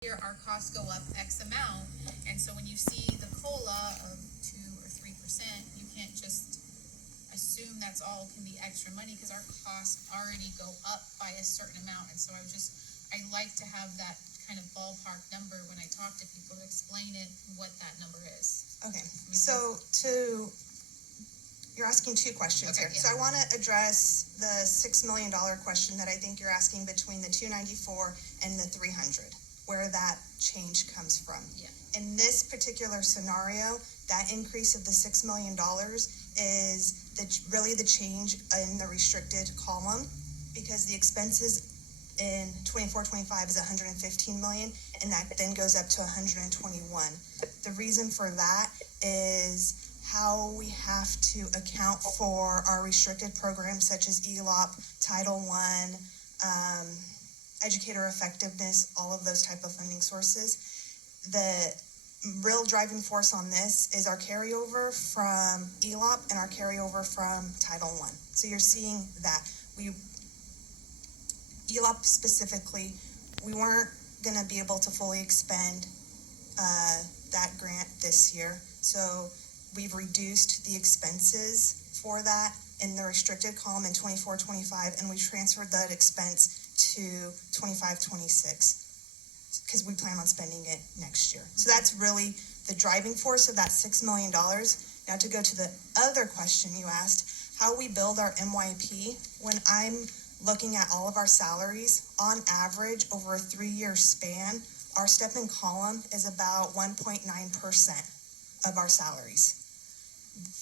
year our costs go up X amount, and so when you see the COLA of 2 or 3%, you can't just assume that's all can be extra money, because our costs already go up by a certain amount. And so I like to have that kind of ballpark number when I talk to people to explain it, what that number is. Okay, so you're asking two questions here. Yeah. So I want to address the $6 million question that I think you're asking between the 294 and the 300, where that change comes from. Yeah. In this particular scenario, that increase of the $6 million is really the change in the restricted column, because the expenses in 24-25 is 115 million, and that then goes up to 121. The reason for that is how we have to account for our restricted programs such as ELOP, Title I, educator effectiveness, all of those type of funding sources. The real driving force on this is our carryover from ELOP and our carryover from Title I. So you're seeing that ELOP specifically, we weren't going to be able to fully expend that grant this year. So we've reduced the expenses for that in the restricted column in 24-25, and we transferred that expense to 25-26 because we plan on spending it next year. So that's really the driving force of that $6 million. Now to go to the other question you asked, how we build our MYP. When I'm looking at all of our salaries, on average over a 3-year span, our step-in column is about 1.9% of our salaries.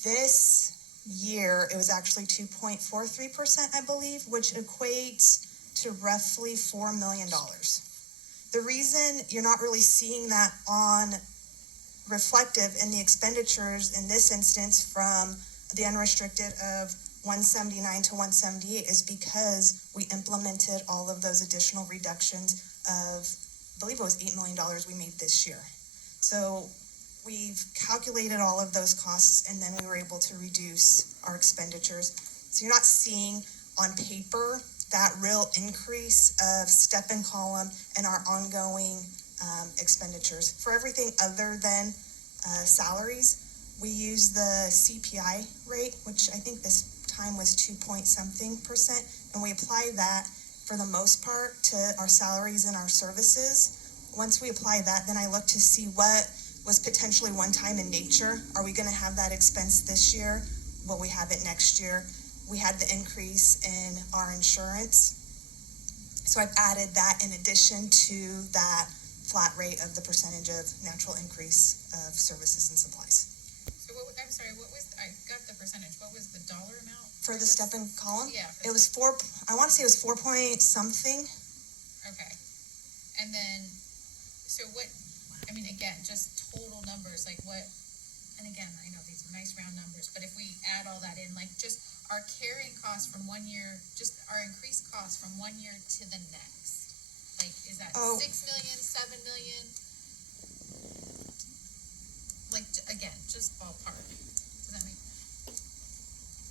This year, it was actually 2.43%, I believe, which equates to roughly $4 million. The reason you're not really seeing that on reflective in the expenditures in this instance from the unrestricted of 179 to 178 is because we implemented all of those additional reductions of, I believe it was $8 million we made this year. So we've calculated all of those costs, and then we were able to reduce our expenditures. So you're not seeing on paper that real increase of step-in column and our ongoing expenditures. For everything other than salaries, we use the CPI rate, which I think this time was 2-point-something%, and we apply that for the most part to our salaries and our services. Once we apply that, then I look to see what was potentially one-time in nature. Are we going to have that expense this year? Will we have it next year? We had the increase in our insurance. So I've added that in addition to that flat rate of the percentage of natural increase of services and supplies. So I'm sorry, I got the percentage. What was the dollar amount? For the step-in column? Yeah. It was I want to say it was 4-point-something. Okay. And then, so what, again, just total numbers, like what, and again, I know these are nice round numbers, but if we add all that in, like just our carrying costs from one year, just our increased costs from one year to the next, like, is that 6 million, 7 million? Like, again, just ballpark. Does that make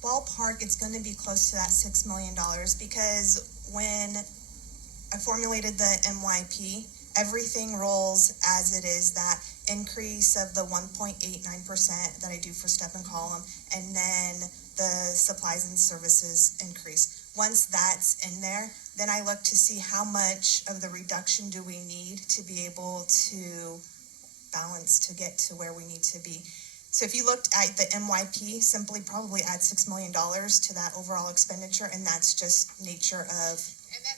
ballpark? It's going to be close to that $6 million, because when I formulated the MYP, everything rolls as it is, that increase of the 1.89% that I do for step and column, and then the supplies and services increase. Once that's in there, then I look to see how much of the reduction do we need to be able to balance to get to where we need to be. So if you looked at the MYP, simply probably add $6 million to that overall expenditure, and that's just nature of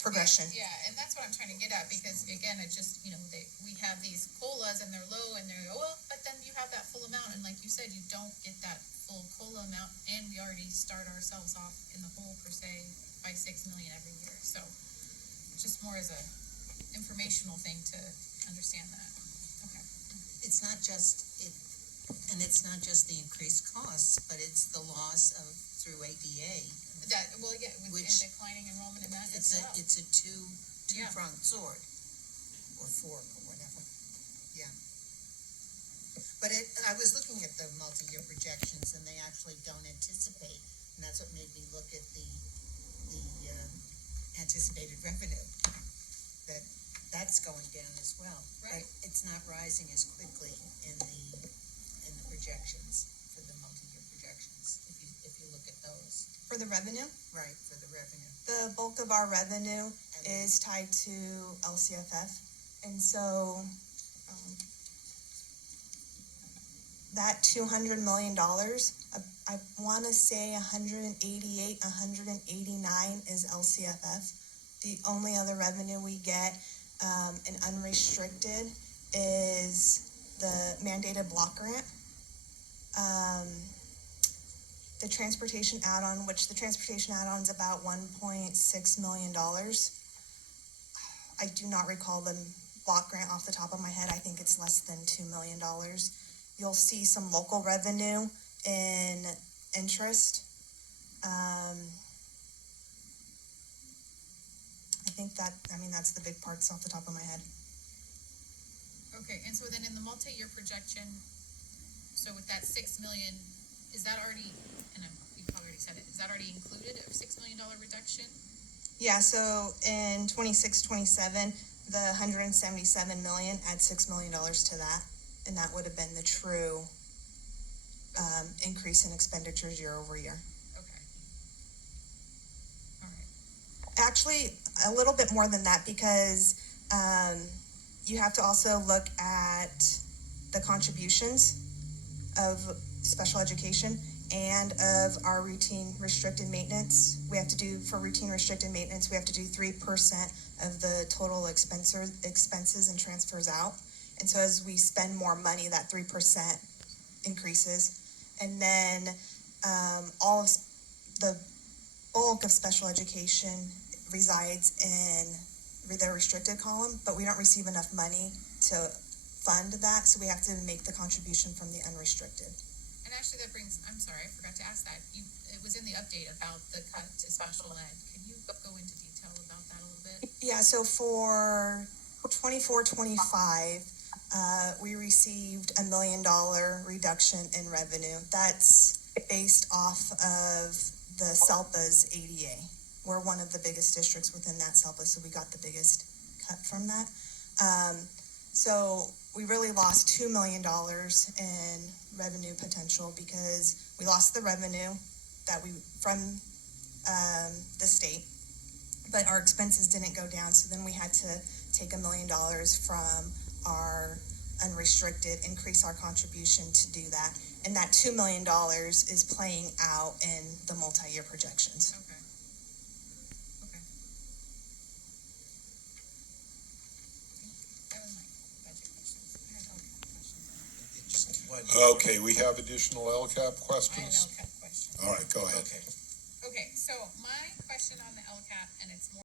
progression. Yeah, and that's what I'm trying to get at, because again, it just, we have these COLAs and they're low and they're, but then you have that full amount, and like you said, you don't get that full COLA amount, and we already start ourselves off in the hole per se by $6 million every year. So just more as a informational thing to understand that. Okay. It's not just the increased costs, but it's the loss of through ADA. With declining enrollment in that, it's a two-pronged sword, or fork, or whatever. Yeah. But I was looking at the multi-year projections, and they actually don't anticipate, and that's what made me look at the anticipated revenue. That that's going down as well. Right. But it's not rising as quickly in the projections, for the multi-year projections, if you look at those. For the revenue, Right, for the revenue. the bulk of our revenue And is tied to LCFF. And so, that $200 million, I wanna say 188, 189 is LCFF. The only other revenue we get, in unrestricted is the mandated block grant. The transportation add-on, which the transportation add-on is about $1.6 million. I do not recall the block grant off the top of my head. I think it's less than $2 million. You'll see some local revenue in interest. I think that's the big parts off the top of my head. Okay, and so then in the multi-year projection, so with that 6 million, is that already, and you probably already said it, is that already included a $6 million reduction? Yeah, so in 26-27, the 177 million, add $6 million to that, and that would have been the true increase in expenditures year over year. Okay. All right. Actually, a little bit more than that, because you have to also look at the contributions of special education and of our routine restricted maintenance. We have to do, for routine restricted maintenance, we have to do 3% of the total expenses and transfers out. And so as we spend more money, that 3% increases. And then all of the bulk of special education resides in the restricted column, but we don't receive enough money to fund that, so we have to make the contribution from the unrestricted. And actually that brings, I'm sorry, I forgot to ask that. It was in the update about the cut to special ed. Can you go into detail about that a little bit? Yeah, so for 24-25, we received $1 million reduction in revenue. That's based off of the SELPA's ADA. We're one of the biggest districts within that SELPA, so we got the biggest cut from that. So we really lost $2 million in revenue potential because we lost the revenue that from the state, but our expenses didn't go down. So then we had to take $1 million from our unrestricted, increase our contribution to do that. And that $2 million is playing out in the multi-year projections. Okay. Okay. That was my budget questions. I had LCAP questions. Okay, we have additional LCAP I have questions? LCAP questions. All right, go ahead. Okay, so my question on the LCAP, and it's more